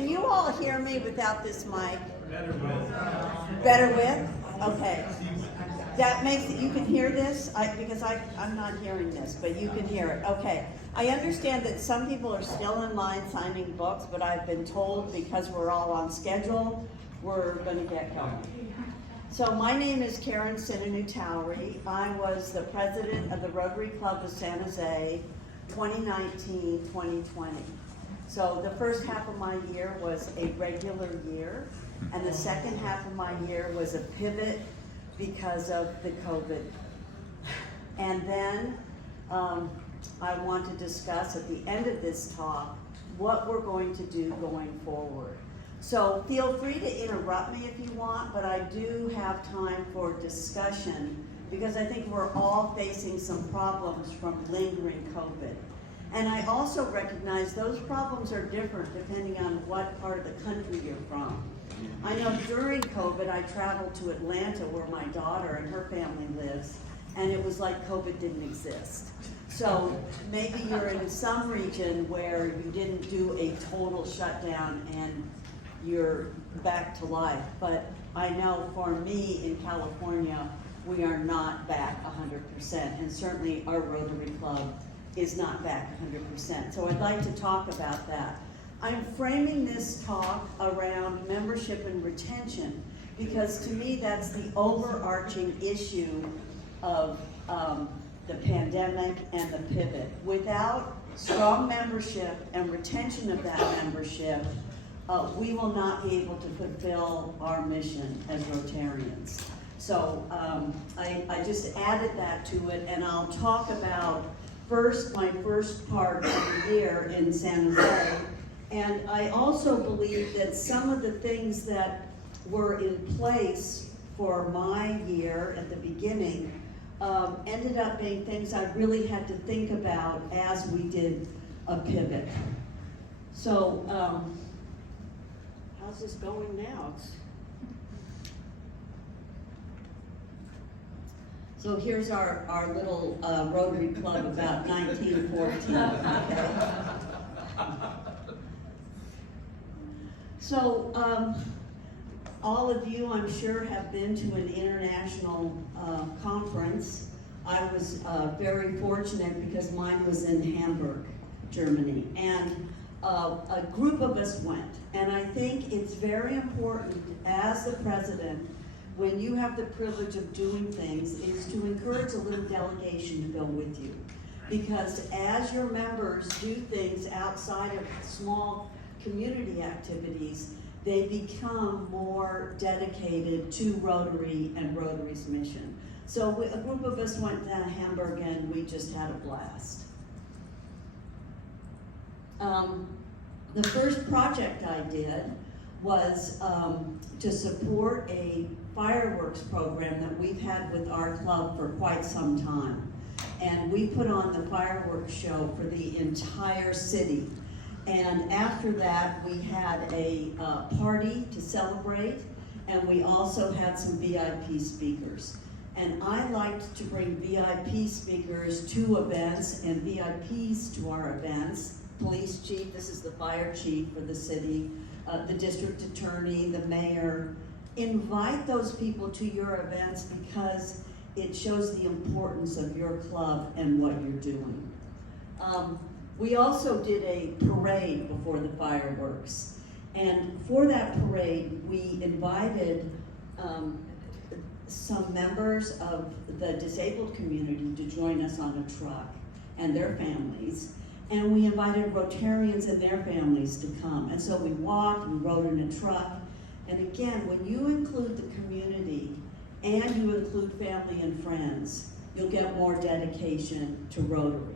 Can you all hear me without this mic? Better with. Better with? Okay. That makes it, you can hear this? Because I'm not hearing this, but you can hear it. Okay. I understand that some people are still in line signing books, but I've been told because we're all on schedule, we're going to get going. So my name is Karyn Sinunu-Towery. I was the president of the Rotary Club of San Jose 2019-2020. So the first half of my year was a regular year, and the second half of my year was a pivot because of the COVID. And then I want to discuss at the end of this talk what we're going to do going forward. So feel free to interrupt me if you want, but I do have time for discussion because I think we're all facing some problems from lingering COVID. And I also recognize those problems are different depending on what part of the country you're from. I know during COVID, I traveled to Atlanta where my daughter and her family lives, and it was like COVID didn't exist. So maybe you're in some region where you didn't do a total shutdown and you're back to life. But I know for me in California, we are not back 100%, and certainly our Rotary Club is not back 100%. So I'd like to talk about that. I'm framing this talk around membership and retention because to me that's the overarching issue of the pandemic and the pivot. Without strong membership and retention of that membership, we will not be able to fulfill our mission as Rotarians. So I just added that to it, and I'll talk about my first part of the year in San Jose. And I also believe that some of the things that were in place for my year at the beginning ended up being things I really had to think about as we did a pivot. So, how's this going now? So here's our little Rotary Club about 1914. Okay? So all of you, I'm sure, have been to an international conference. I was very fortunate because mine was in Hamburg, Germany, and a group of us went. And I think it's very important as the president, when you have the privilege of doing things, is to encourage a little delegation to go with you. Because as your members do things outside of small community activities, they become more dedicated to Rotary and Rotary's mission. So a group of us went to Hamburg and we just had a blast. The first project I did was to support a fireworks program that we've had with our club for quite some time. And we put on the fireworks show for the entire city. And after that, we had a party to celebrate, and we also had some VIP speakers. And I liked to bring VIP speakers to events and VIPs to our events. Police chief, this is the fire chief for the city, the district attorney, the mayor. Invite those people to your events because it shows the importance of your club and what you're doing. We also did a parade before the fireworks. And for that parade, we invited some members of the disabled community to join us on a truck and their families. And we invited Rotarians and their families to come. And so we walked, we rode in a truck. And again, when you include the community and you include family and friends, you'll get more dedication to Rotary.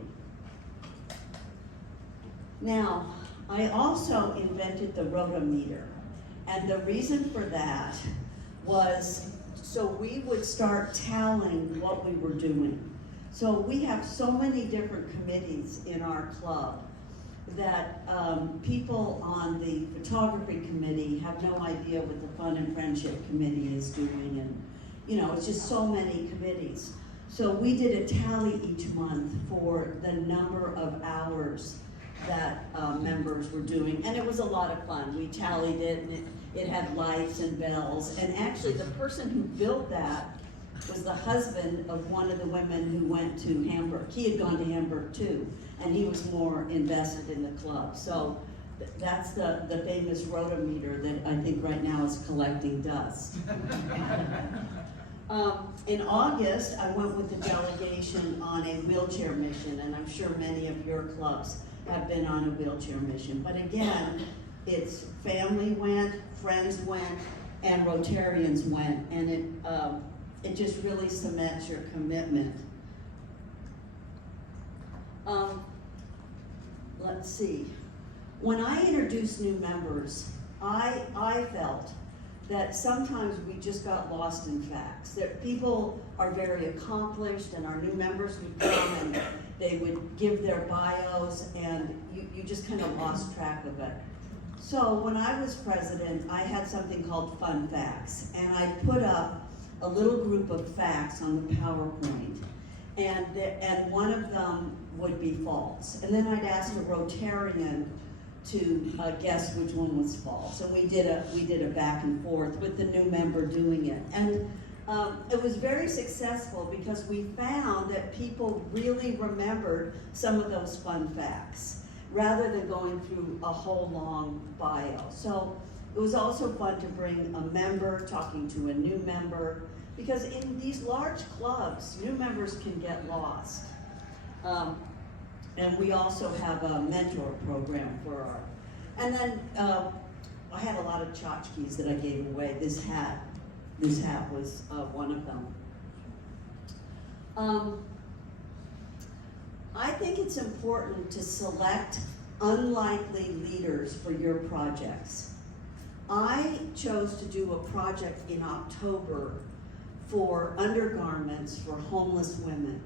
Now, I also invented the Roto Meter. And the reason for that was so we would start tallying what we were doing. So we have so many different committees in our club that people on the photography committee have no idea what the fun and friendship committee is doing, and you know, it's just so many committees. So we did a tally each month for the number of hours that members were doing, and it was a lot of fun. We tallied it, and it had lights and bells, and actually the person who built that was the husband of one of the women who went to Hamburg. He had gone to Hamburg too, and he was more invested in the club. So that's the famous Roto Meter that I think right now is collecting dust. In August, I went with the delegation on a wheelchair mission, and I'm sure many of your clubs have been on a wheelchair mission. But again, it's family went, friends went, and Rotarians went, and it just really cements your commitment. Let's see. When I introduce new members, I felt that sometimes we just got lost in facts. That people are very accomplished, and our new members would come and they would give their bios, and you just kind of lost track of it. So when I was president, I had something called Fun Facts, and I put up a little group of facts on the PowerPoint, and one of them would be false. And then I'd ask a Rotarian to guess which one was false. And we did a back and forth with the new member doing it. And it was very successful because we found that people really remembered some of those fun facts rather than going through a whole long bio. So it was also fun to bring a member talking to a new member, because in these large clubs, new members can get lost. And we also have a mentor program for our, and then I had a lot of tchotchkes that I gave away. This hat was one of them. I think it's important to select unlikely leaders for your projects. I chose to do a project in October for undergarments for homeless women.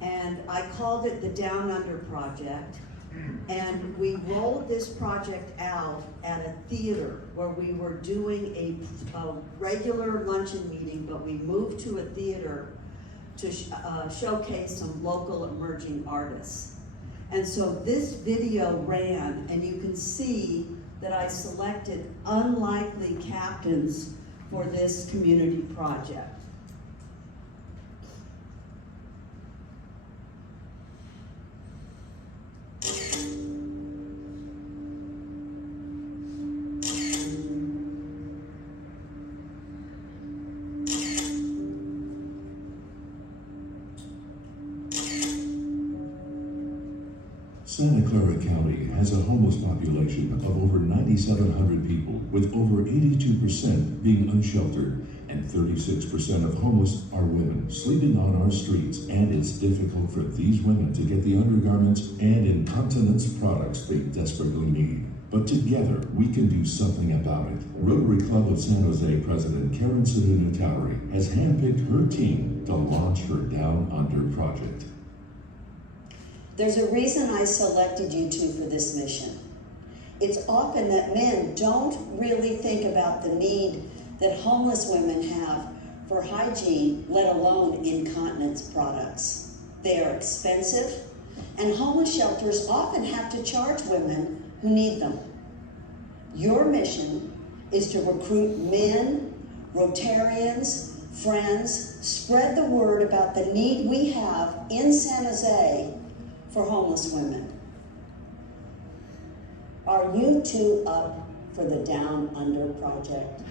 And I called it the Down Under Project. And we rolled this project out at a theater where we were doing a regular luncheon meeting, but we moved to a theater to showcase some local emerging artists. And so this video ran, and you can see that I selected unlikely captains for this community project. Santa Clara County has a homeless population of over 9,700 people, with over 82% being unsheltered, and 36% of homeless are women sleeping on our streets, and it's difficult for these women to get the undergarments and incontinence products they desperately need. But together, we can do something about it. Rotary Club of San Jose President Karyn Sinunu-Towery has handpicked her team to launch her Down Under project. There's a reason I selected you two for this mission. It's often that men don't really think about the need that homeless women have for hygiene, let alone incontinence products. They are expensive, and homeless shelters often have to charge women who need them. Your mission is to recruit men, Rotarians, friends, spread the word about the need we have in San Jose for homeless women. Are you two up for the Down Under project?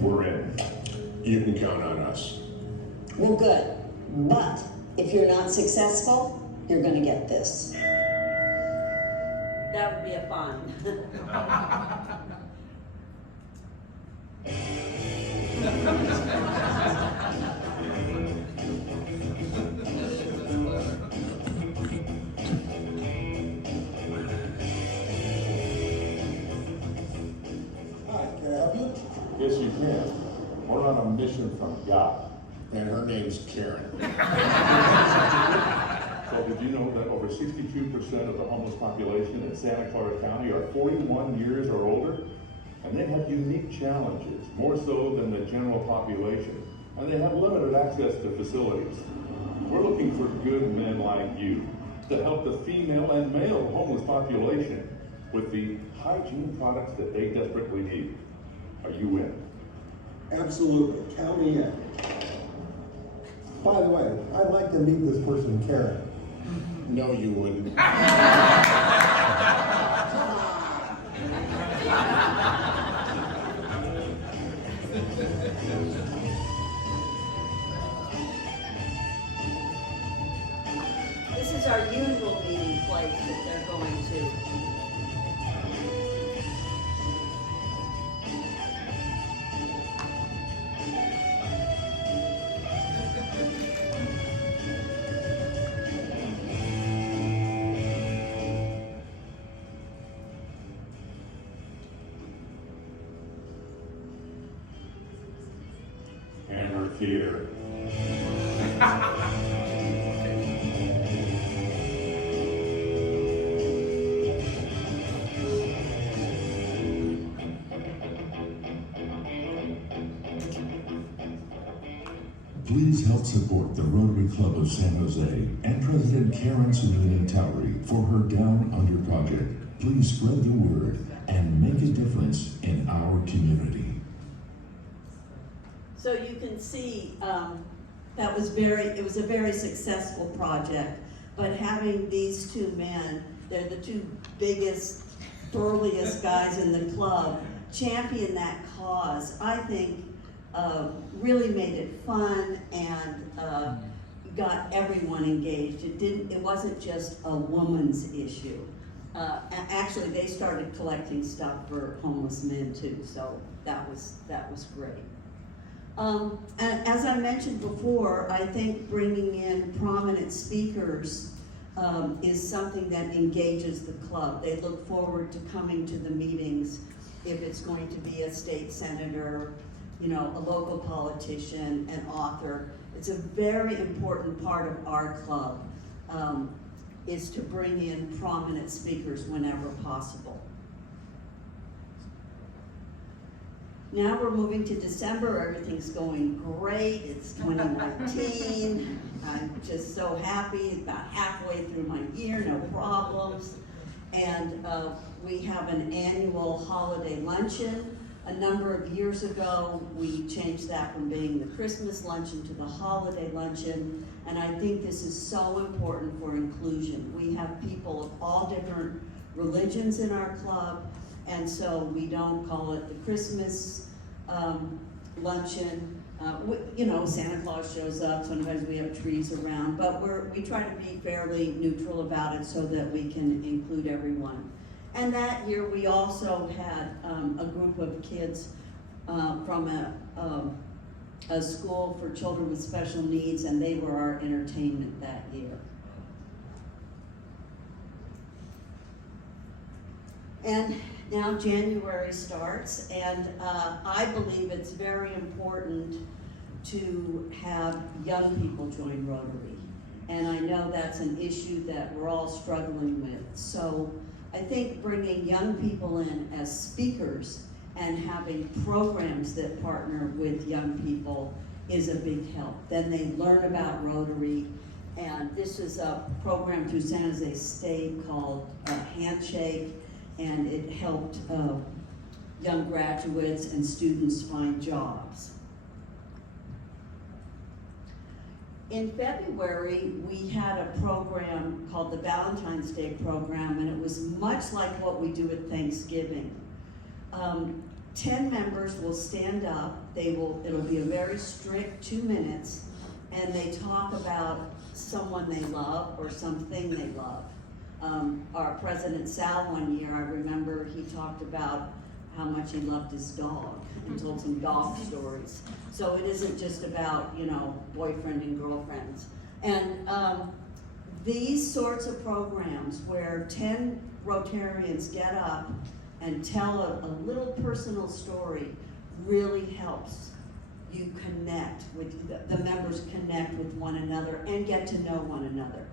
We're in. You can count on us. Well, good. But if you're not successful, you're going to get this. That would be a fun. Yes, you can. We're on a mission from God, and her name's Karyn. So did you know that over 62% of the homeless population in Santa Clara County are 41 years or older? And they have unique challenges, more so than the general population. And they have limited access to facilities. We're looking for good men like you to help the female and male homeless population with the hygiene products that they desperately need. Are you in? Absolutely, count me in. By the way, I'd like to meet this person, Karyn. No, you wouldn't. This is our usual meeting place that they're going to. Hammer Theater. Please help support the Rotary Club of San Jose and President Karyn Sinunu-Towery for her Down Under project. Please spread the word and make a difference in our community. So you can see, it was a very successful project, but having these two men, they're the two biggest, burliest guys in the club, champion that cause, I think, really made it fun and got everyone engaged. It wasn't just a woman's issue. Actually, they started collecting stuff for homeless men too, so that was great. And as I mentioned before, I think bringing in prominent speakers is something that engages the club. They look forward to coming to the meetings if it's going to be a state senator, you know, a local politician, an author. It's a very important part of our club, is to bring in prominent speakers whenever possible. Now we're moving to December, everything's going great, it's 2019. I'm just so happy, about halfway through my year, no problems. And we have an annual holiday luncheon. A number of years ago, we changed that from being the Christmas luncheon to the holiday luncheon. And I think this is so important for inclusion. We have people of all different religions in our club, and so we don't call it the Christmas luncheon. You know, Santa Claus shows up, sometimes we have trees around, but we try to be fairly neutral about it so that we can include everyone. And that year we also had a group of kids from a school for children with special needs, and they were our entertainment that year. And now January starts, and I believe it's very important to have young people join Rotary. And I know that's an issue that we're all struggling with. So I think bringing young people in as speakers and having programs that partner with young people is a big help. Then they learn about Rotary, and this is a program through San Jose State called Handshake, and it helped young graduates and students find jobs. In February, we had a program called the Valentine's Day program, and it was much like what we do at Thanksgiving. 10 members will stand up, it'll be a very strict 2 minutes, and they talk about someone they love or something they love. Our President Sal one year, I remember he talked about how much he loved his dog and told some dog stories. So it isn't just about, you know, boyfriend and girlfriends. And these sorts of programs where 10 Rotarians get up and tell a little personal story really helps you connect with, the members connect with one another and get to know one another.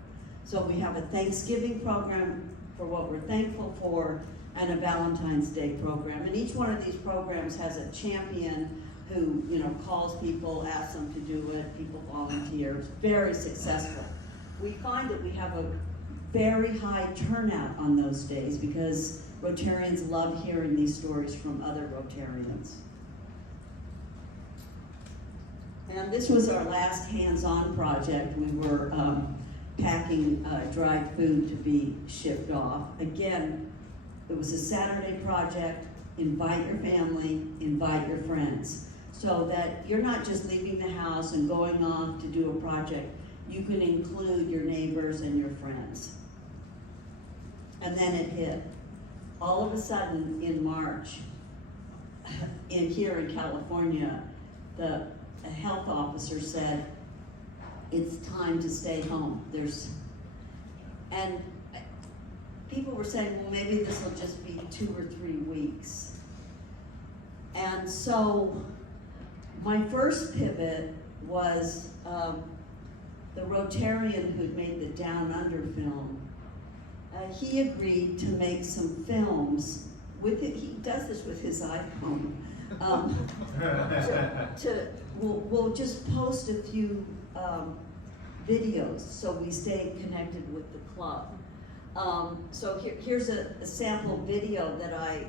So we have a Thanksgiving program for what we're thankful for, and a Valentine's Day program. And each one of these programs has a champion who, you know, calls people, asks them to do it, people volunteer. It's very successful. We find that we have a very high turnout on those days because Rotarians love hearing these stories from other Rotarians. And this was our last hands-on project. We were packing dried food to be shipped off. Again, it was a Saturday project. Invite your family, invite your friends, so that you're not just leaving the house and going off to do a project. You can include your neighbors and your friends. And then it hit. All of a sudden, in March, here in California, the health officer said, it's time to stay home. And people were saying, well, maybe this will just be 2 or 3 weeks. And so my first pivot was the Rotarian who'd made the Down Under film. He agreed to make some films with it. He does this with his iPhone. We'll just post a few videos so we stay connected with the club. So here's a sample video that I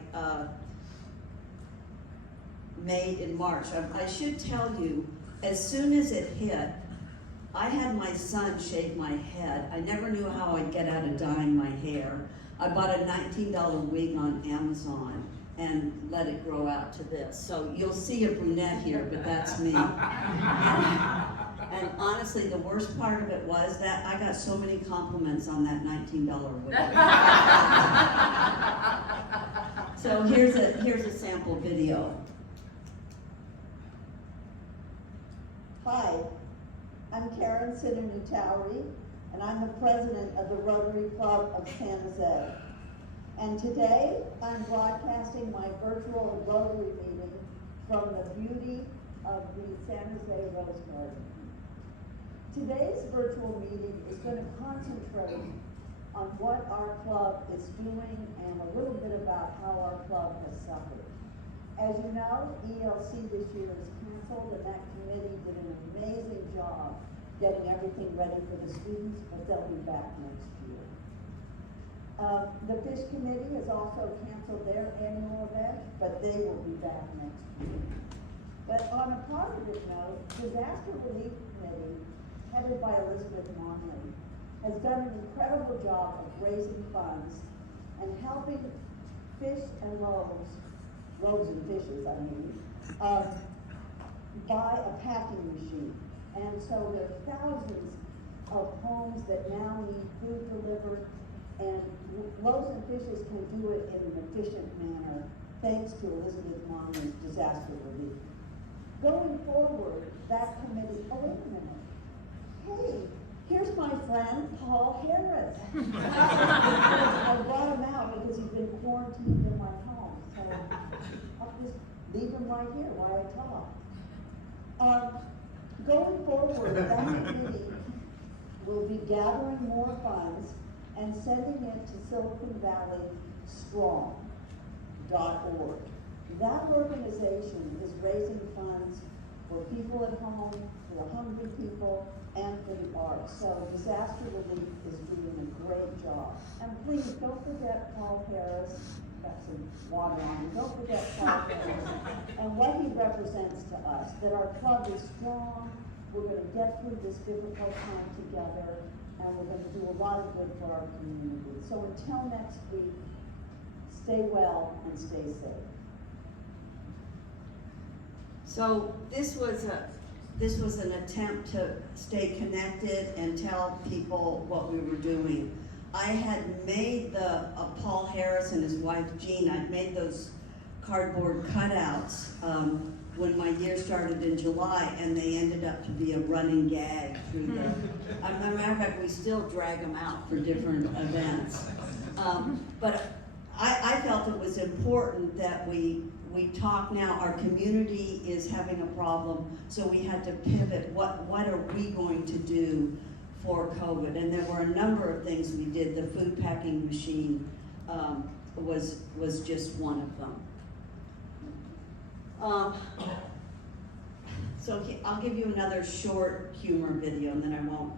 made in March. I should tell you, as soon as it hit, I had my son shave my head. I never knew how I'd get out of dyeing my hair. I bought a $19 wig on Amazon and let it grow out to this. So you'll see a brunette here, but that's me. And honestly, the worst part of it was that I got so many compliments on that $19 wig. So here's a sample video. Hi, I'm Karyn Sinunu-Towery, and I'm the president of the Rotary Club of San Jose. And today, I'm broadcasting my virtual Rotary meeting from the beauty of the San Jose Rose Garden. Today's virtual meeting is going to concentrate on what our club is doing and a little bit about how our club has suffered. As you know, ELC this year is canceled, and that committee did an amazing job getting everything ready for the students, but they'll be back next year. The Fish Committee has also canceled their annual event, but they will be back next year. But on a positive note, Disaster Relief Committee, headed by Elizabeth Monley, has done an incredible job of raising funds and helping Fish and Loaves and Fishes, I mean, buy a packing machine. And so there are thousands of homes that now need food delivered, and Loaves and Fishes can do it in an efficient manner, thanks to Elizabeth Monley's disaster relief. Going forward, that committee, oh wait a minute, hey, here's my friend, Paul Harris. I brought him out because he's been quarantined in my home, so I'll just leave him right here while I talk. Going forward, that committee will be gathering more funds and sending it to Silicon Valley Strong.org. That organization is raising funds for people at home, for the hungry people, and for the arts. So Disaster Relief is doing a great job. And please don't forget Paul Harris. Got some water on him. Don't forget Paul Harris and what he represents to us. That our club is strong. We're going to get through this difficult time together, and we're going to do a lot of good for our community. So until next week, stay well and stay safe. So this was an attempt to stay connected and tell people what we were doing. I had made Paul Harris and his wife Jean, I'd made those cardboard cutouts when my year started in July, and they ended up to be a running gag through the, as a matter of fact, we still drag them out for different events. But I felt it was important that we talk now. Our community is having a problem, so we had to pivot. What are we going to do for COVID? And there were a number of things we did. The food packing machine, was just one of them. So I'll give you another short humor video and then I won't.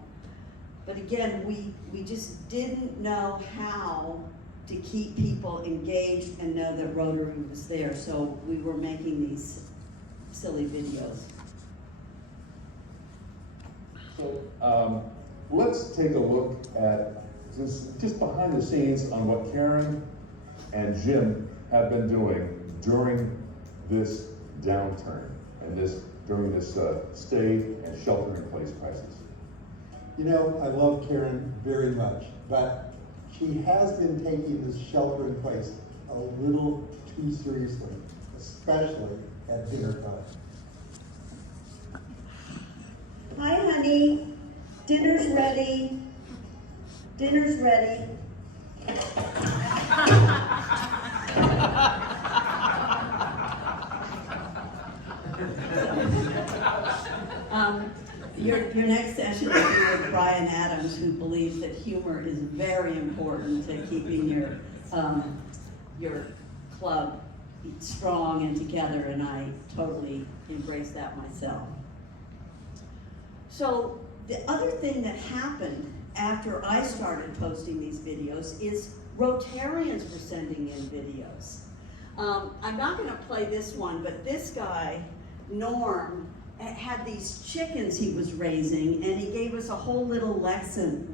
But again, we just didn't know how to keep people engaged and know that Rotary was there. So we were making these silly videos. So let's take a look at just behind the scenes on what Karyn and Jim have been doing during this downturn and during this stay and shelter-in-place crisis. You know, I love Karyn very much, but she has been taking this shelter in place a little too seriously, especially at dinner time. Hi, honey. Dinner's ready. Dinner's ready. Your next session will be with Brian Adams, who believes that humor is very important to keeping your club strong and together, and I totally embrace that myself. So the other thing that happened after I started posting these videos is Rotarians were sending in videos. I'm not going to play this one, but this guy, Norm, had these chickens he was raising, and he gave us a whole little lesson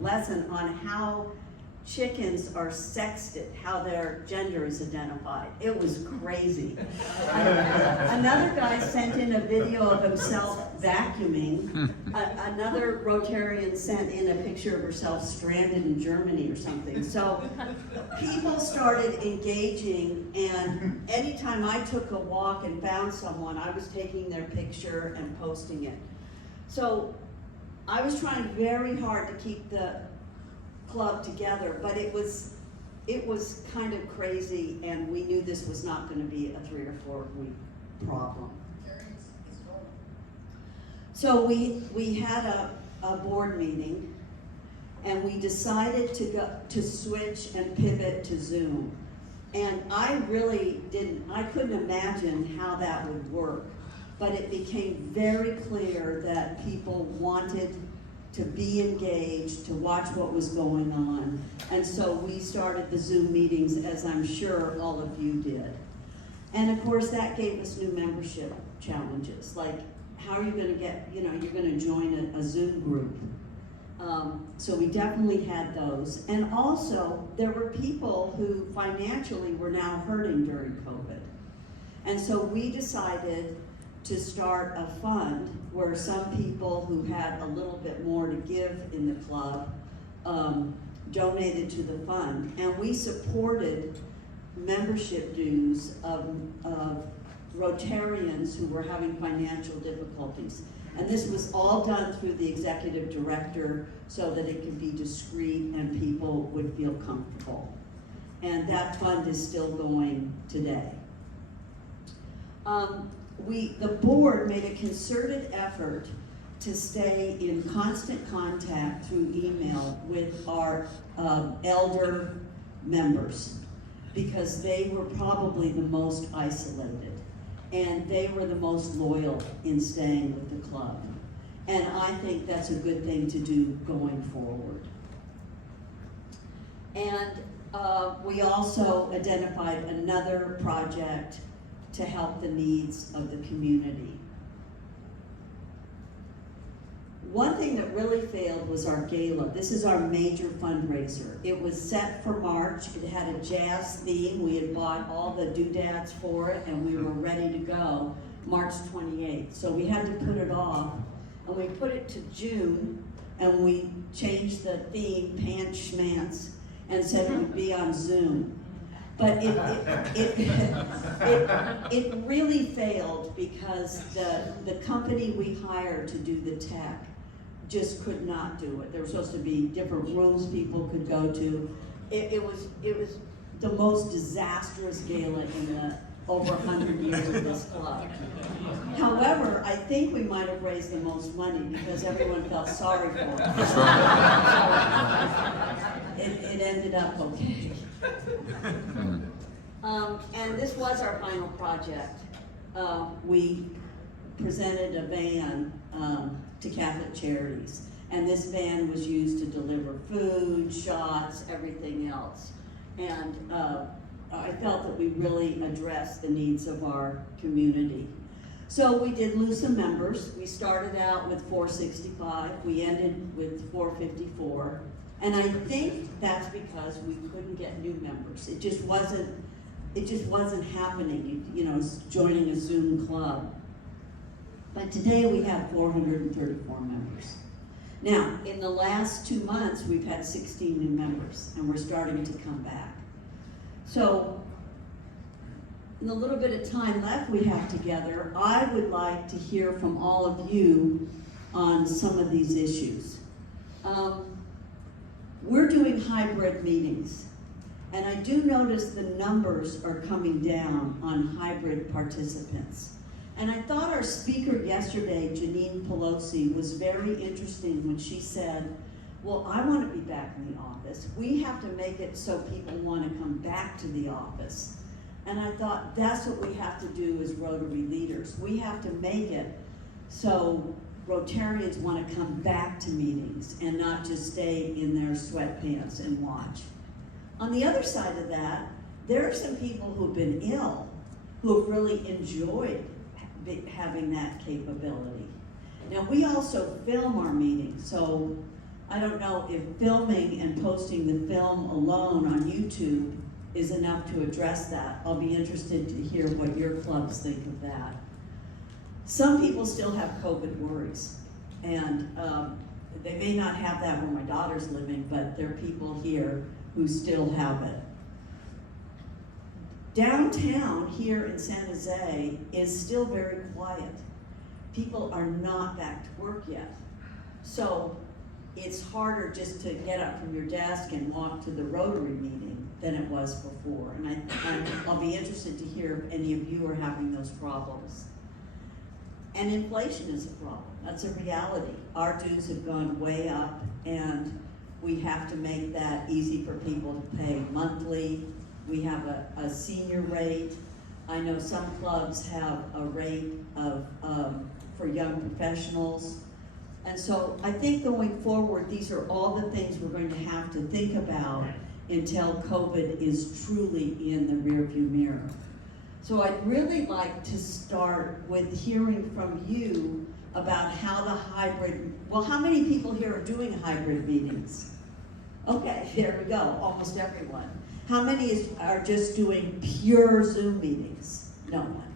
on how chickens are sexted, how their gender is identified. It was crazy. Another guy sent in a video of himself vacuuming. Another Rotarian sent in a picture of herself stranded in Germany or something. So people started engaging, and anytime I took a walk and found someone, I was taking their picture and posting it. So I was trying very hard to keep the club together, but it was kind of crazy, and we knew this was not going to be a 3 or 4 week problem. So we had a board meeting, and we decided to switch and pivot to Zoom. And I couldn't imagine how that would work, but it became very clear that people wanted to be engaged, to watch what was going on. And so we started the Zoom meetings, as I'm sure all of you did. And of course, that gave us new membership challenges, like how are you gonna get, you're gonna join a Zoom group. So we definitely had those. And also, there were people who financially were now hurting during COVID. And so we decided to start a fund where some people who had a little bit more to give in the club donated to the fund. And we supported membership dues of Rotarians who were having financial difficulties. And this was all done through the executive director so that it could be discreet and people would feel comfortable. And that fund is still going today. The board made a concerted effort to stay in constant contact through email with our elder members, because they were probably the most isolated and they were the most loyal in staying with the club. And I think that's a good thing to do going forward. And we also identified another project to help the needs of the community. One thing that really failed was our gala. This is our major fundraiser. It was set for March. It had a jazz theme. We had bought all the doodads for it, and we were ready to go March 28th. So we had to put it off, and we put it to June, and we changed the theme, Pants Schmance, and said it would be on Zoom. But it really failed because the company we hired to do the tech just could not do it. There were supposed to be different rooms people could go to. It was the most disastrous gala in the over 100 years of this club. However, I think we might have raised the most money because everyone felt sorry for it. That's right. So it ended up okay. And this was our final project. We presented a van to Catholic Charities, and this van was used to deliver food, shots, everything else. And I felt that we really addressed the needs of our community. So we did lose some members. We started out with 465, we ended with 454. And I think that's because we couldn't get new members. It just wasn't happening, you know, joining a Zoom club. But today we have 434 members. Now, in the last 2 months, we've had 16 new members, and we're starting to come back. So, in the little bit of time left we have together, I would like to hear from all of you on some of these issues. We're doing hybrid meetings, and I do notice the numbers are coming down on hybrid participants. And I thought our speaker yesterday, Janine Pelosi, was very interesting when she said, well, I want to be back in the office. We have to make it so people want to come back to the office. And I thought that's what we have to do as Rotary leaders. We have to make it so Rotarians want to come back to meetings and not just stay in their sweatpants and watch. On the other side of that, there are some people who've been ill who have really enjoyed having that capability. Now, we also film our meetings, so I don't know if filming and posting the film alone on YouTube is enough to address that. I'll be interested to hear what your clubs think of that. Some people still have COVID worries, and they may not have that where my daughter's living, but there are people here who still have it. Downtown here in San Jose is still very quiet. People are not back to work yet. So it's harder just to get up from your desk and walk to the Rotary meeting than it was before. And I'll be interested to hear if any of you are having those problems. And inflation is a problem. That's a reality. Our dues have gone way up, and we have to make that easy for people to pay monthly. We have a senior rate. I know some clubs have a rate of for young professionals. And so I think going forward, these are all the things we're going to have to think about until COVID is truly in the rearview mirror. So I'd really like to start with hearing from you about how the hybrid, well, how many people here are doing hybrid meetings? Okay, there we go, almost everyone. How many are just doing pure Zoom meetings? No one.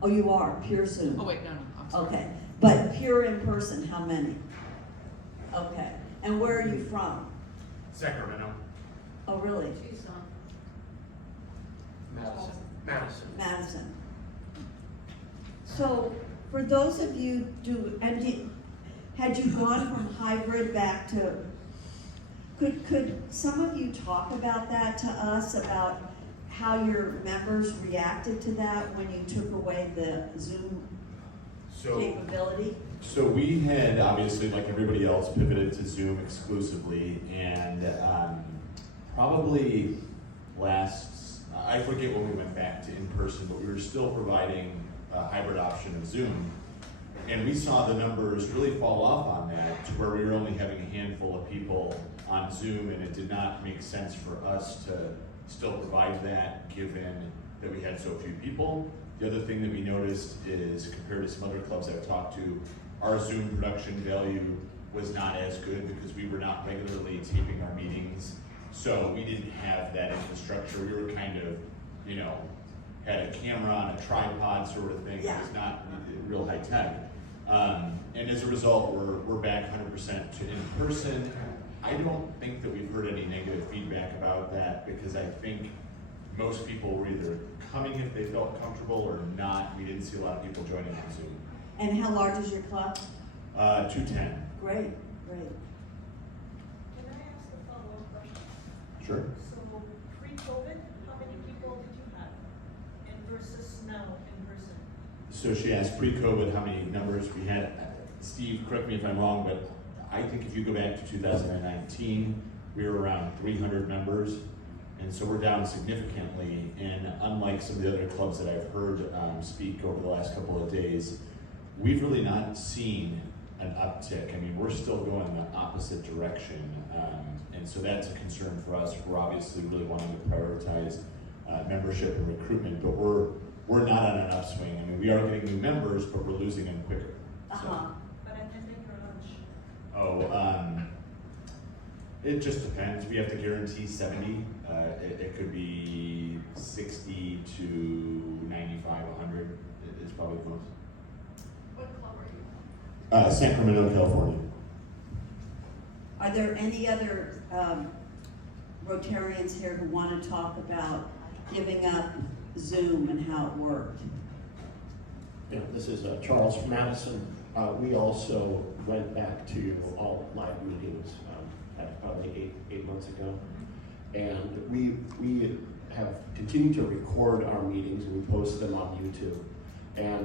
Oh, you are, pure Zoom? Oh, wait, no, I'm sorry. Okay, but pure in person, how many? Okay, and where are you from? Sacramento. Oh, really? Madison. Madison. So, for those of you had you gone from hybrid back to, could some of you talk about that to us, about how your members reacted to that when you took away the Zoom capability? So we had, obviously, like everybody else, pivoted to Zoom exclusively, and probably I forget when we went back to in-person, but we were still providing a hybrid option of Zoom. And we saw the numbers really fall off on that to where we were only having a handful of people on Zoom, and it did not make sense for us to still provide that given that we had so few people. The other thing that we noticed is, compared to some other clubs I've talked to, our Zoom production value was not as good because we were not regularly taping our meetings. So we didn't have that infrastructure. We were kind of, had a camera on a tripod sort of thing. Yeah. It was not real high tech. And as a result, we're back 100% to in-person. I don't think that we've heard any negative feedback about that, because I think most people were either coming if they felt comfortable or not. We didn't see a lot of people joining on Zoom. And how large is your club? 210. Great. Can I ask a follow-up question? Sure. So pre-COVID, how many people did you have versus now in person? So she asked pre-COVID how many numbers we had. Steve, correct me if I'm wrong, but I think if you go back to 2019, we were around 300 members. And so we're down significantly, and unlike some of the other clubs that I've heard speak over the last couple of days, we've really not seen an uptick. I mean, we're still going the opposite direction, and so that's a concern for us. We're obviously really wanting to prioritize membership and recruitment, but we're not on an upswing. I mean, we are getting new members, but we're losing them quicker. So. But I can make her lunch. Oh, it just depends. We have to guarantee 70. It could be 60 to 95, 100 is probably the most. What club are you on? Sacramento, California. Are there any other Rotarians here who want to talk about giving up Zoom and how it worked? Yeah, this is Charles from Madison. We also went back to all live meetings probably eight months ago. And we have continued to record our meetings and we post them on YouTube.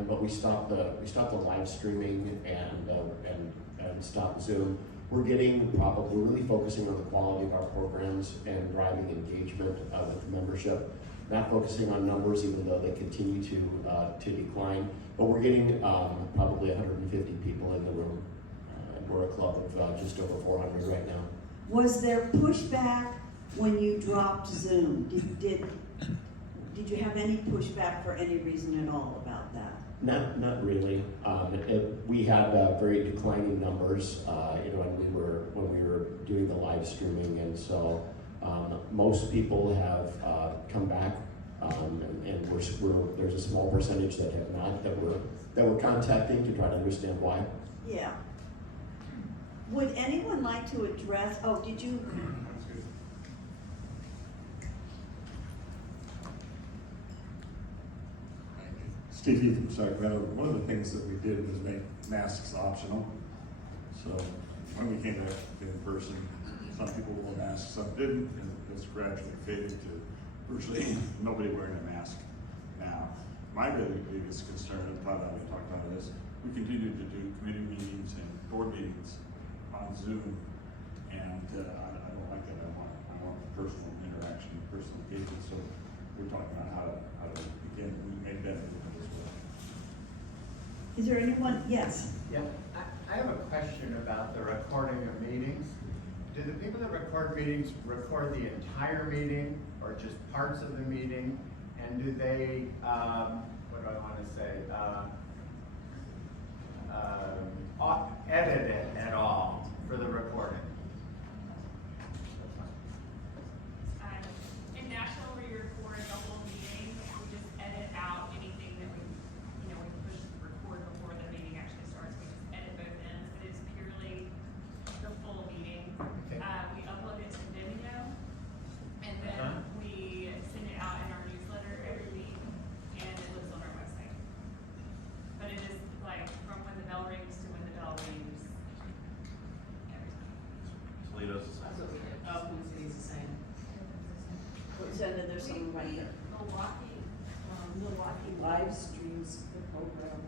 But we stopped the live streaming and stopped Zoom. We're really focusing on the quality of our programs and driving engagement with the membership. Not focusing on numbers, even though they continue to decline. But we're getting probably 150 people in the room. And we're a club of just over 400 right now. Was there pushback when you dropped Zoom? Did you have any pushback for any reason at all about that? Not really. We had very declining numbers, when we were doing the live streaming, and so most people have come back, and there's a small percentage that have not, that we're contacting to try to understand why. Yeah. Would anyone like to address? Oh, did you? Steve Heath from Sacramento. One of the things that we did was make masks optional. So when we came back in person, some people wore masks, some didn't, and it's gradually faded to virtually nobody wearing a mask now. My really biggest concern, and probably we talked about this, we continue to do committee meetings and board meetings on Zoom, and I don't like that. I want personal interaction, personal engagement. So we're talking about how to begin. We make that improvement as well. Is there anyone? Yes. Yeah, I have a question about the recording of meetings. Do the people that record meetings record the entire meeting or just parts of the meeting? And do they, what do I want to say, edit it at all for the recording? In National, we record the whole meeting. We just edit out anything that we push record before the meeting actually starts. We just edit both ends. It is purely the full meeting. Okay. We upload it to Vimeo, and then we send it out in our newsletter every week, and it lives on our website. But it is like from when the bell rings to when the bell rings. Every time. Toledo's the same. Queen City's the same. Send there's someone right there. Milwaukee live streams the program,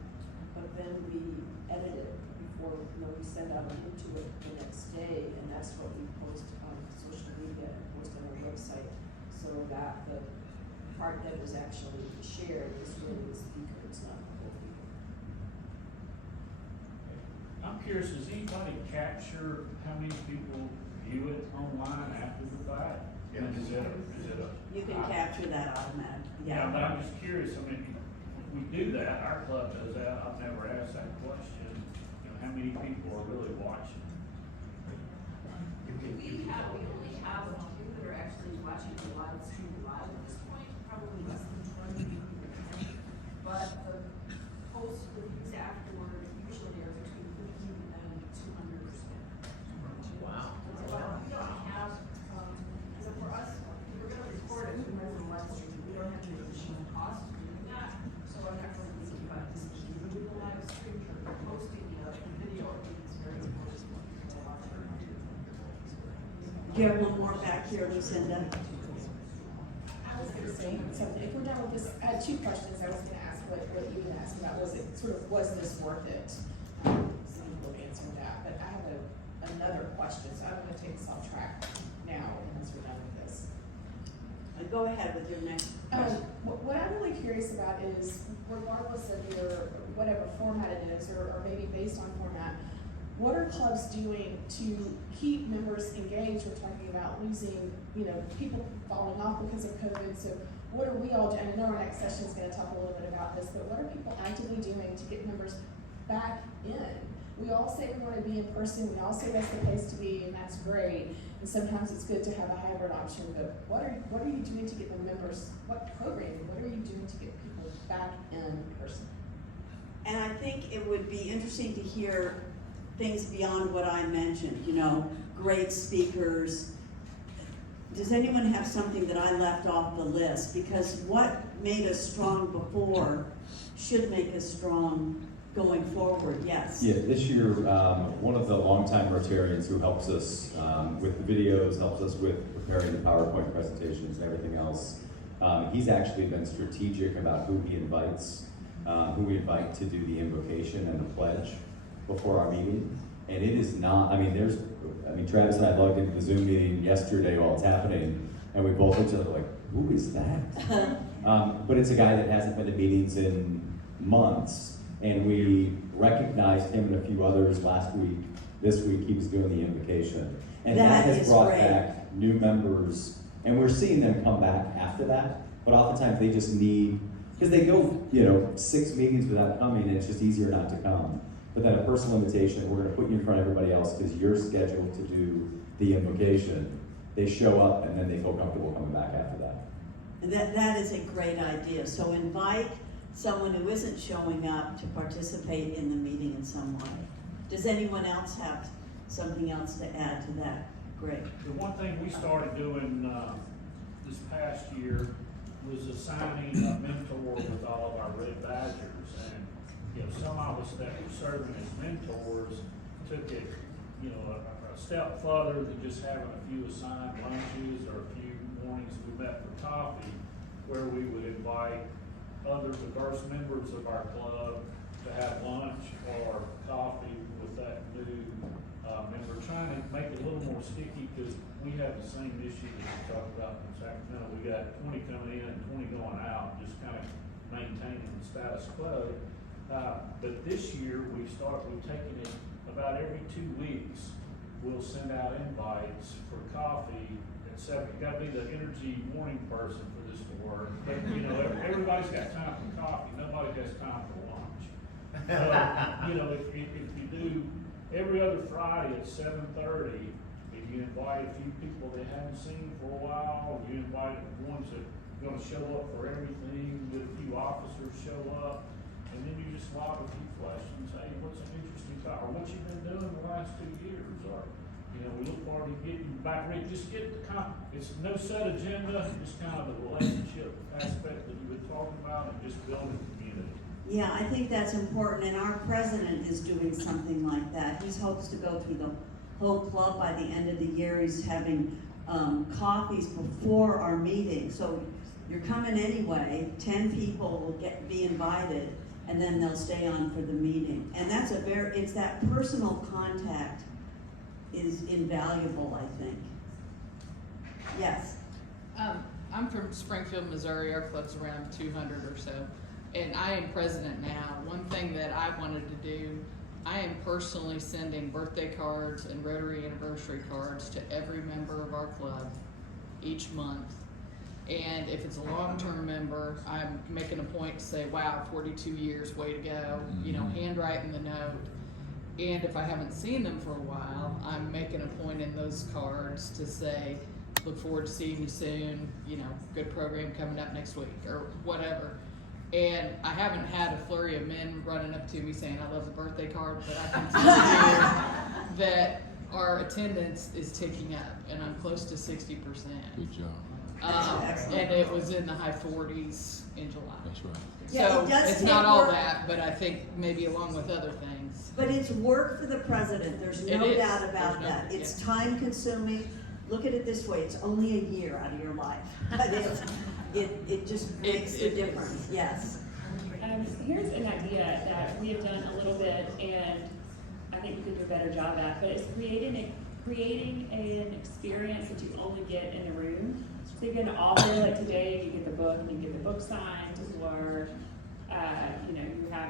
but then we edit it before, we send out into it the next day, and that's what we post on social media and post on our website, so that the part that is actually shared is really the speaker, it's not the whole people. I'm curious, does anybody capture how many people view it online after the fact? Yes. Is it a? You can capture that automatically. Yeah, but I'm just curious, I mean, if we do that, our club does that, I've never asked that question, how many people are really watching? We only have a few that are actually watching the live stream live at this point, probably less than 20. But the posts with views afterward usually are between 50 and 200%. Wow. But we don't have, so for us, if we're gonna record it, we might as well live stream. We don't have any additional cost to do that. So I'm not really thinking about this. We do the live stream, or posting the video, I think is very important. Do you have one more back here, Lucinda? I was gonna say something, if we're done with this, I had two questions. I was gonna ask what you had asked about, was this worth it? Some people answered that, but I have another question, so I'm gonna take us off track now, once we're done with this. Go ahead with your next question. What I'm really curious about is, regardless of your, whatever format it is, or maybe based on format, what are clubs doing to keep members engaged? We're talking about losing, people falling off because of COVID. So what are we all doing? I know our next session is going to talk a little bit about this, but what are people actively doing to get members back in? We all say we want to be in person. We all say that's the place to be, and that's great. And sometimes it's good to have a hybrid option. But what are you doing to get the members? What programming? What are you doing to get people back in person? And I think it would be interesting to hear things beyond what I mentioned. Great speakers. Does anyone have something that I left off the list? Because what made us strong before should make us strong going forward. Yes. Yeah, this year, one of the longtime Rotarians who helps us with the videos, helps us with preparing the PowerPoint presentations and everything else, he's actually been strategic about who he invites, who we invite to do the invocation and the pledge before our meeting. And it is not, Travis and I logged into the Zoom meeting yesterday while it's happening, and we both looked at each other like, who is that? But it's a guy that hasn't been to meetings in months. And we recognized him and a few others last week. This week he was doing the invocation. And that has brought back new members. And we're seeing them come back after that. But oftentimes they just need, because they go, 6 meetings without coming, and it's just easier not to come. But then a personal invitation, we're gonna put you in front of everybody else because you're scheduled to do the invocation. They show up and then they feel comfortable coming back after that. That is a great idea. So invite someone who isn't showing up to participate in the meeting in some way. Does anyone else have something else to add to that? Great. The one thing we started doing this past year was assigning a mentor with all of our Red Badgers. And some of us that were serving as mentors took it a step further than just having a few assigned lunches or a few mornings we met for coffee, where we would invite other diverse members of our club to have lunch or coffee with that new member, trying to make it a little more sticky, because we have the same issue that we talked about in Sacramento. We got 20 coming in and 20 going out, just kind of maintaining the status quo. But this year we've taken it about every 2 weeks. We'll send out invites for coffee at 7. You gotta be the energy morning person for this to work. But everybody's got time for coffee. Nobody has time for lunch. So, if you do every other Friday at 7:30, if you invite a few people they haven't seen for a while, you invite the ones that are gonna show up for everything, get a few officers show up, and then you just lob a few questions. Hey, what's an interesting topic? Or what you've been doing the last 2 years? Or, we look forward to getting you back ready. Just get it's no set agenda, just kind of the relationship aspect that you've been talking about, and just building community. Yeah, I think that's important, and our president is doing something like that. He hopes to go through the whole club by the end of the year. He's having coffees before our meeting. So you're coming anyway, 10 people will be invited, and then they'll stay on for the meeting. And that's it's that personal contact is invaluable, I think. Yes. I'm from Springfield, Missouri. Our club's around 200 or so. And I am president now. One thing that I wanted to do, I am personally sending birthday cards and Rotary anniversary cards to every member of our club each month. And if it's a long-term member, I'm making a point to say, wow, 42 years, way to go, handwriting the note. And if I haven't seen them for a while, I'm making a point in those cards to say, look forward to seeing you soon, good program coming up next week, or whatever. And I haven't had a flurry of men running up to me saying, I love the birthday card, but I can tell you that our attendance is ticking up, and I'm close to 60%. Good job. And it was in the high 40s in July. That's right. Yeah, So it does it's take not all work. that, but I think maybe along with other things. But it's work for the president, there's It no is. doubt about There's no- that. It's yeah. time consuming. Look at it this way, it's only a year out of your life. But it just makes a difference, yes. Here's an idea that we have done a little bit, and I think we could do a better job at, but it's creating creating an experience that you only get in the room. So you're gonna offer, like today, you get the book and you get the book signed, or you have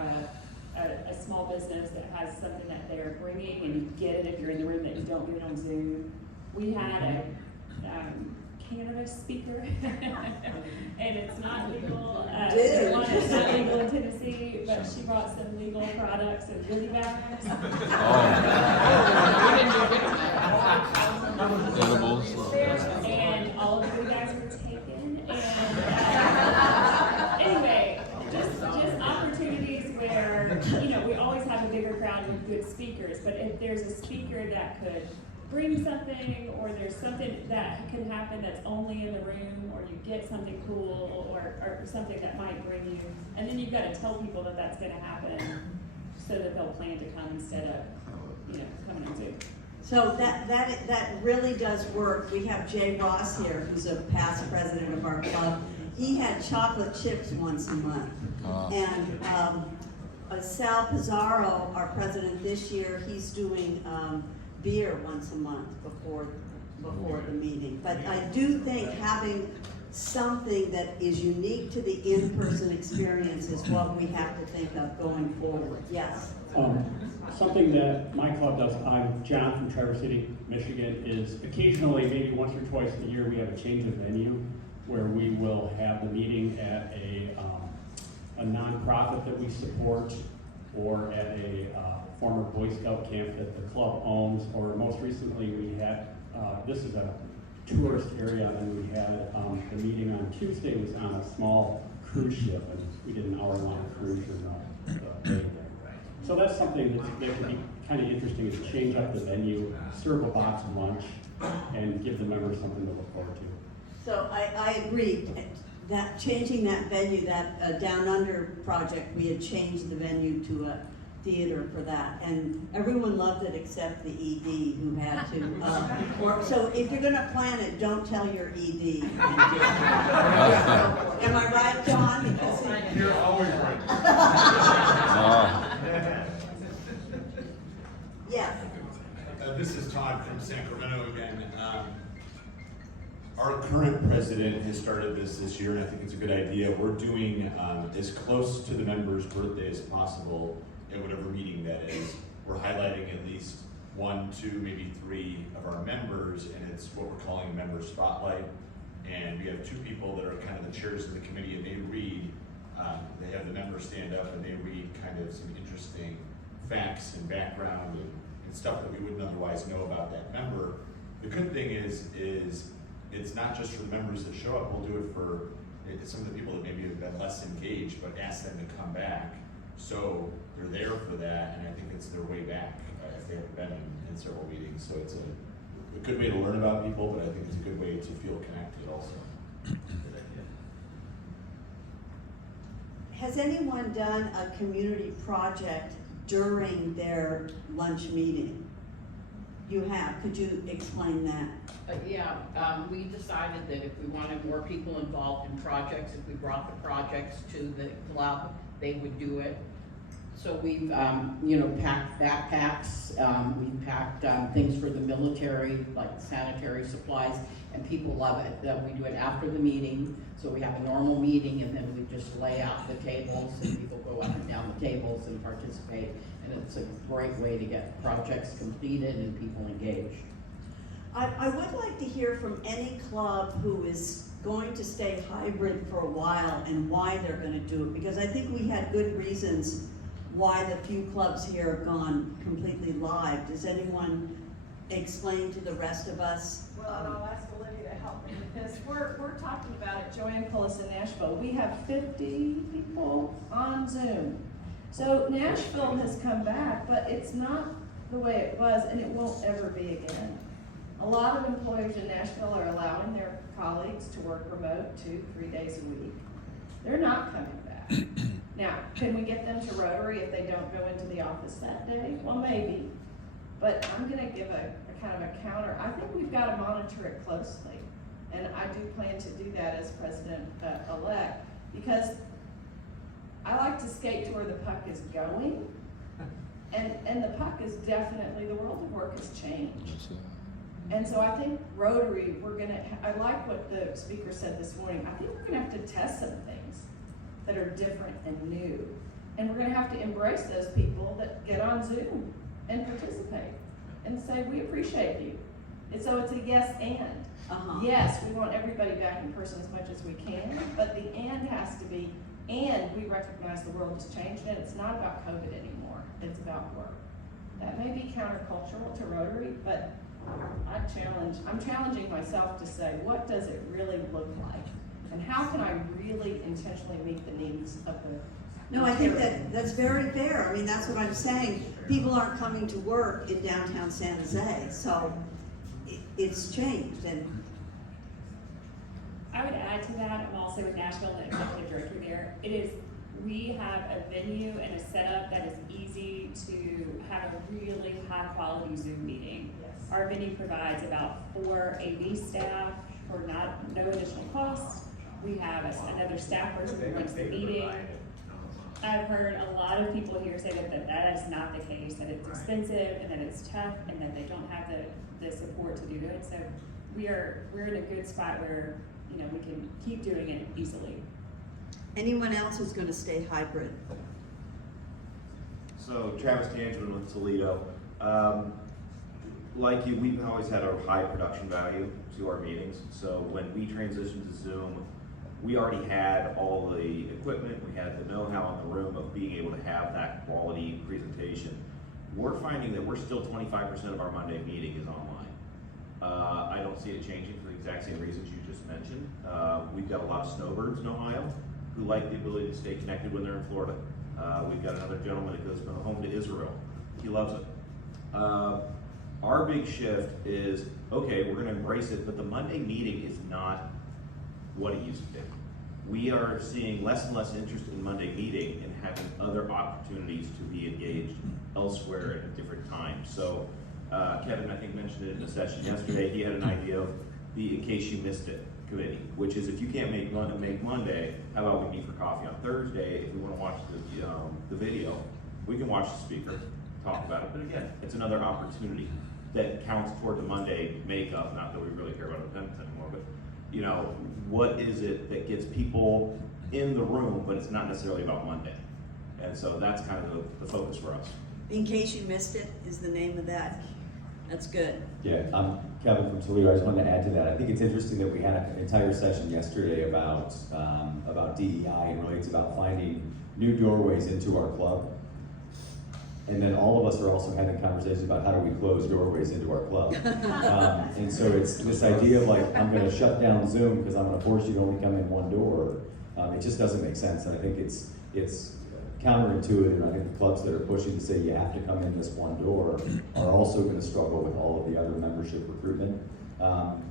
a small business that has something that they're bringing and you get it if you're in the room that you don't get on Zoom. We had a cannabis speaker, and it's not legal. It's not legal in Tennessee, but she brought some legal products and goodie bags. Edibles. And all of the goodie bags were taken. And anyway, just opportunities where we always have a bigger crowd with good speakers. But if there's a speaker that could bring something, or there's something that can happen that's only in the room, or you get something cool, or something that might bring you, and then you've got to tell people that that's going to happen so that they'll plan to come instead of coming on Zoom. So that really does work. We have Jay Ross here, who's a past president of our club. He had chocolate chips once a month. And Sal Pizarro, our president this year, he's doing beer once a month before the meeting. But I do think having something that is unique to the in-person experience is what we have to think of going forward. Yes? Something that my club does, I'm John from Traverse City, Michigan, is occasionally, maybe once or twice a year, we have a change of venue where we will have the meeting at a nonprofit that we support, or at a former Boy Scout camp that the club owns, or most recently we had, this is a tourist area, and we had the meeting on Tuesday was on a small cruise ship, and we did an hour-long cruise in the day. So that's something that can be kind of interesting, is change up the venue, serve a box of lunch, and give the members something to look forward to. So I agree. That changing that venue, that Down Under project, we had changed the venue to a theater for that, and everyone loved it except the ED, who had to. So if you're going to plan it, don't tell your ED. Am I right, John? Because you're always right. Yes. This is Todd from Sacramento again. Our current president has started this year, and I think it's a good idea. We're doing as close to the member's birthday as possible at whatever meeting that is. We're highlighting at least 1, 2, maybe 3 of our members, and it's what we're calling a member spotlight. And we have 2 people that are kind of the chairs of the committee, and they read, they have the members stand up and they read kind of some interesting facts and background and stuff that we wouldn't otherwise know about that member. The good thing is it's not just for the members that show up. We'll do it for some of the people that maybe have been less engaged, but ask them to come back. So they're there for that, and I think it's their way back if they haven't been in several meetings. So it's a good way to learn about people, but I think it's a good way to feel connected also. Has anyone done a community project during their lunch meeting? You have. Could you explain that? We decided that if we wanted more people involved in projects, if we brought the projects to the club, they would do it. So we've, packed backpacks, we've packed things for the military, like sanitary supplies, and people love it. We do it after the meeting, so we have a normal meeting, and then we just lay out the tables, and people go up and down the tables and participate, and it's a great way to get projects completed and people engaged. I would like to hear from any club who is going to stay hybrid for a while and why they're going to do it, because I think we had good reasons why the few clubs here have gone completely live. Does anyone explain to the rest of us? Well, I'll ask Olivia to help me with this. We're talking about it. Joanne Pullis in Nashville. We have 50 people on Zoom. So Nashville has come back, but it's not the way it was, and it won't ever be again. A lot of employers in Nashville are allowing their colleagues to work remote 2-3 days a week. They're not coming back. Now, can we get them to Rotary if they don't go into the office that day? Well, maybe. But I'm going to give a kind of a counter. I think we've got to monitor it closely. And I do plan to do that as president-elect, because I like to skate to where the puck is going. And the puck is definitely, the world of work has changed. And so I think Rotary, I like what the speaker said this morning, I think we're gonna have to test some things that are different and new. And we're gonna have to embrace those people that get on Zoom and participate and say, we appreciate you. And so it's a yes and. Yes, we want everybody back in person as much as we can, but the and has to be, and we recognize the world has changed and it's not about COVID anymore, it's about work. That may be countercultural to Rotary, but I'm challenging myself to say, what does it really look like? And how can I really intentionally meet the needs of the No, I think that's very fair. I mean, that's what I'm saying. People aren't coming to work in downtown San Jose, so it's changed. And I would add to that, I'm also with Nashville and the executive director there. We have a venue and a setup that is easy to have a really high quality Zoom meeting. Yes. Our venue provides about 4 AV staff for no additional cost. We have another staff person who runs the meeting. I've heard a lot of people here say that is not the case, that it's expensive and that it's tough and that they don't have the support to do it. So we're in a good spot where, you know, we can keep doing it easily. anyone else who's gonna stay hybrid? So Travis Tangeman with Toledo. Like you, we've always had a high production value to our meetings. So when we transitioned to Zoom, we already had all the equipment, we had the know-how in the room of being able to have that quality presentation. We're finding that we're still 25% of our Monday meeting is online. I don't see it changing for the exact same reasons you just mentioned. We've got a lot of snowbirds in Ohio who like the ability to stay connected when they're in Florida. We've got another gentleman that goes home to Israel. He loves it. Our big shift is, okay, we're gonna embrace it, but the Monday meeting is not what it used to be. We are seeing less and less interest in Monday meeting and having other opportunities to be engaged elsewhere at different times. So Kevin, I think, mentioned it in a session yesterday. He had an idea of the In Case You Missed It committee, which is if you can't make Monday, how about we meet for coffee on Thursday? If we want to watch the video, we can watch the speaker, talk about it. But again, it's another opportunity that counts toward the Monday makeup. Not that we really care about attendance anymore, but you know, what is it that gets people in the room, but it's not necessarily about Monday. And so that's kind of the focus for us. In Case You Missed It is the name of that. That's good. Yeah, I'm Kevin from Toledo. I just wanted to add to that. I think it's interesting that we had an entire session yesterday about DEI, and really it's about finding new doorways into our club. And then all of us are also having conversations about how do we close doorways into our club. And so it's this idea of like, I'm gonna shut down Zoom because I'm gonna force you to only come in one door. It just doesn't make sense. And I think it's counterintuitive. And I think the clubs that are pushing to say you have to come in this one door are also gonna struggle with all of the other membership recruitment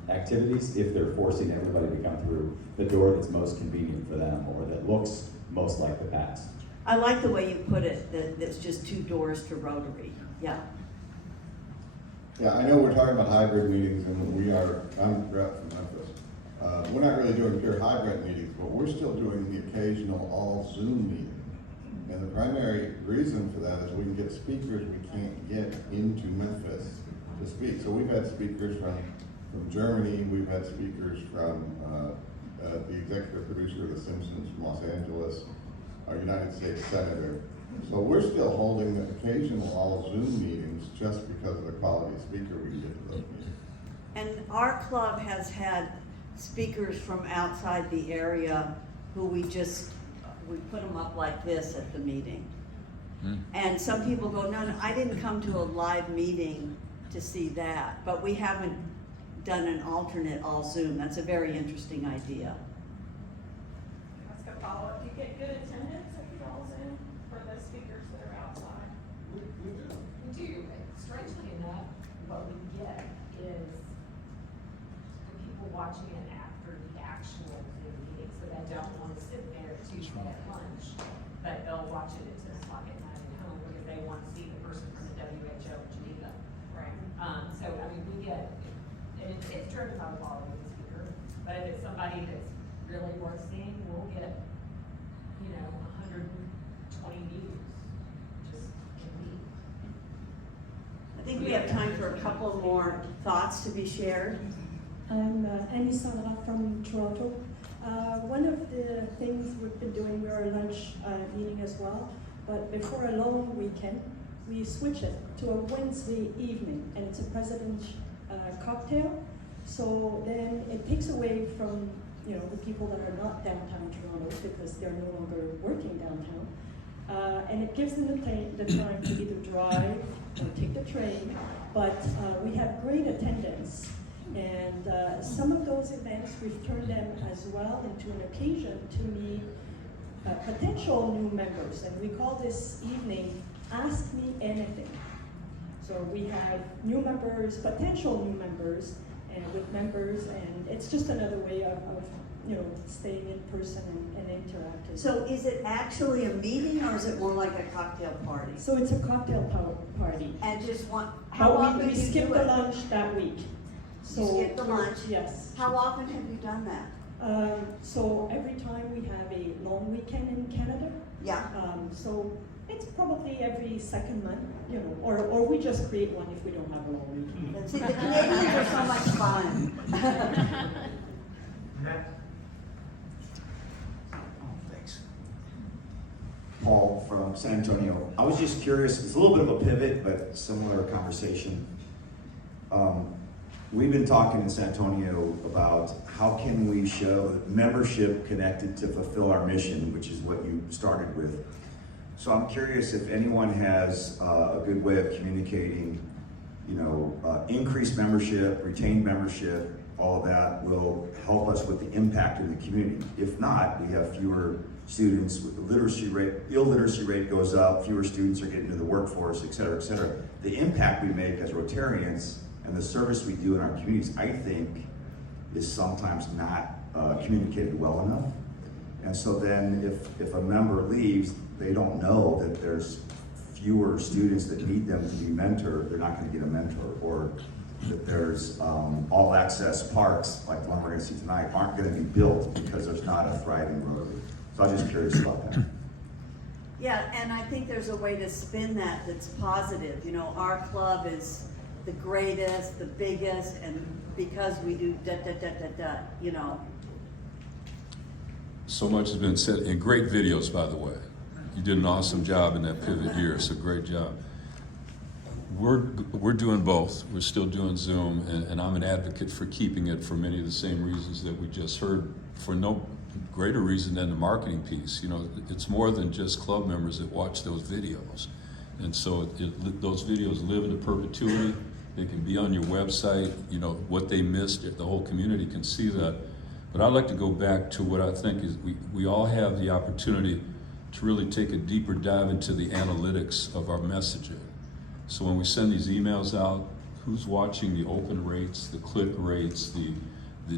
activities if they're forcing everybody to come through the door that's most convenient for them or that looks most like the past. I like the way you put it, that it's just 2 doors to Rotary. Yeah. Yeah, I know we're talking about hybrid meetings, and I'm Brett from Memphis. We're not really doing pure hybrid meetings, but we're still doing the occasional all Zoom meeting. And the primary reason for that is we can get speakers we can't get into Memphis to speak. So we've had speakers from Germany, we've had speakers from the executive producer of The Simpsons from Los Angeles, our United States Senator. So we're still holding the occasional all Zoom meetings just because of the quality of speaker we get to those meetings. And our club has had speakers from outside the area who we put them up like this at the meeting. And some people go, no, I didn't come to a live meeting to see that, but we haven't done an alternate all Zoom. That's a very interesting idea. Ask a follow-up. Do you get good attendance at the all Zoom for the speakers that are outside? We do. Strangely enough, what we get is the people watching it after the actual Zoom meeting, so they don't want to sit there Tuesday at lunch, but they'll watch it at 10 o'clock at night at home because they want to see the person from the WHO in Geneva. Right. So, I mean, we get, and it's driven by the quality of the speaker, but if it's somebody that's really worth seeing, we'll get, 120 views just in a week. think we have time for a couple more thoughts to be shared. I'm Annie Sandra from Toronto. One of the things we've been doing, we're a lunch meeting as well, but before a long weekend, we switch it to a Wednesday evening, and it's a president's cocktail. So then it takes away from the people that are not downtown Toronto because they're no longer working downtown. And it gives them the time to either drive or take the train, but we have great attendance. And some of those events, we've turned them as well into an occasion to meet potential new members. And we call this evening, Ask Me Anything. So we have new members, potential new members, and with members, and it's just another way of staying in person and interacting. So is it actually a meeting or is it more like a cocktail party? So it's a cocktail party. And just one, how often we do you skip do the it? lunch that week. You skip the lunch? Yes. How often have you done that? So every time we have a long weekend in Canada. Yeah. So it's probably every second month, or we just create one if we don't have a long weekend. See, the Canadians are so much fun. Thanks. Paul from San Antonio. I was just curious, it's a little bit of a pivot, but similar conversation. We've been talking in San Antonio about how can we show membership connected to fulfill our mission, which is what you started with. So I'm curious if anyone has a good way of communicating, increased membership, retained membership, all of that will help us with the impact in the community. If not, we have fewer students with the illiteracy rate goes up, fewer students are getting into the workforce, et cetera, et cetera. The impact we make as Rotarians and the service we do in our communities, I think, is sometimes not communicated well enough. And so then if a member leaves, they don't know that there's fewer students that need them to be mentored, they're not gonna get a mentor, or that there's all access parks, like the one we're gonna see tonight, aren't gonna be built because there's not a thriving Rotary. So I was just curious about that. Yeah, and I think there's a way to spin that that's positive. Our club is the greatest, the biggest, and because we do So much has been said, and great videos, by the way. You did an awesome job in that pivot year, so great job. We're doing both. We're still doing Zoom, and I'm an advocate for keeping it for many of the same reasons that we just heard, for no greater reason than the marketing piece. It's more than just club members that watch those videos. And so those videos live into perpetuity. They can be on your website, what they missed, the whole community can see that. But I'd like to go back to what I think is we all have the opportunity to really take a deeper dive into the analytics of our messaging. So when we send these emails out, who's watching the open rates, the click rates, the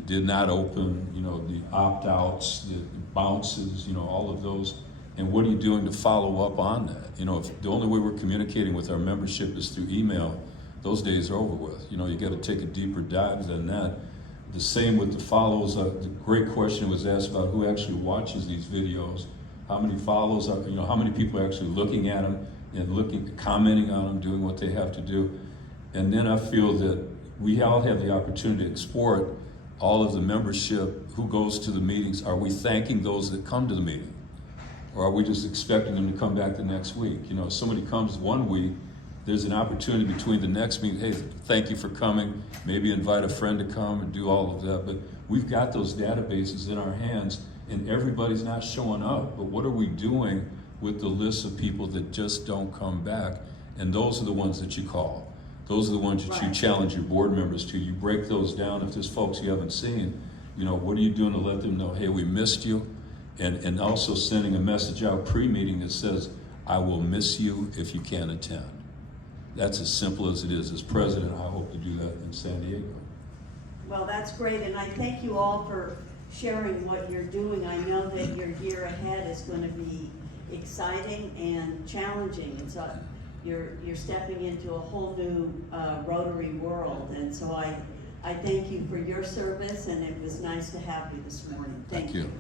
did not open, the opt-outs, the bounces, all of those, and what are you doing to follow up on that? If the only way we're communicating with our membership is through email, those days are over with. You got to take a deeper dive than that. The same with the follows. The great question was asked about who actually watches these videos, how many follows are, how many people are actually looking at them and commenting on them, doing what they have to do. And then I feel that we all have the opportunity to export all of the membership, who goes to the meetings. Are we thanking those that come to the meeting? Or are we just expecting them to come back the next week? If somebody comes one week, there's an opportunity between the next meeting, hey, thank you for coming, maybe invite a friend to come and do all of that. But we've got those databases in our hands and everybody's not showing up. But what are we doing with the list of people that just don't come back? And those are the ones that you call. Those are the ones that you challenge your board members to. You break those down. If there's folks you haven't seen, what are you doing to let them know, hey, we missed you? And also sending a message out pre-meeting that says, I will miss you if you can't attend. That's as simple as it is. As president, I hope to do that in San Diego. Well, that's great, and I thank you all for sharing what you're doing. I know that your year ahead is going to be exciting and challenging. It's you're stepping into a whole new Rotary world, and so I thank you for your service, and it was nice to have you this morning. Thank you.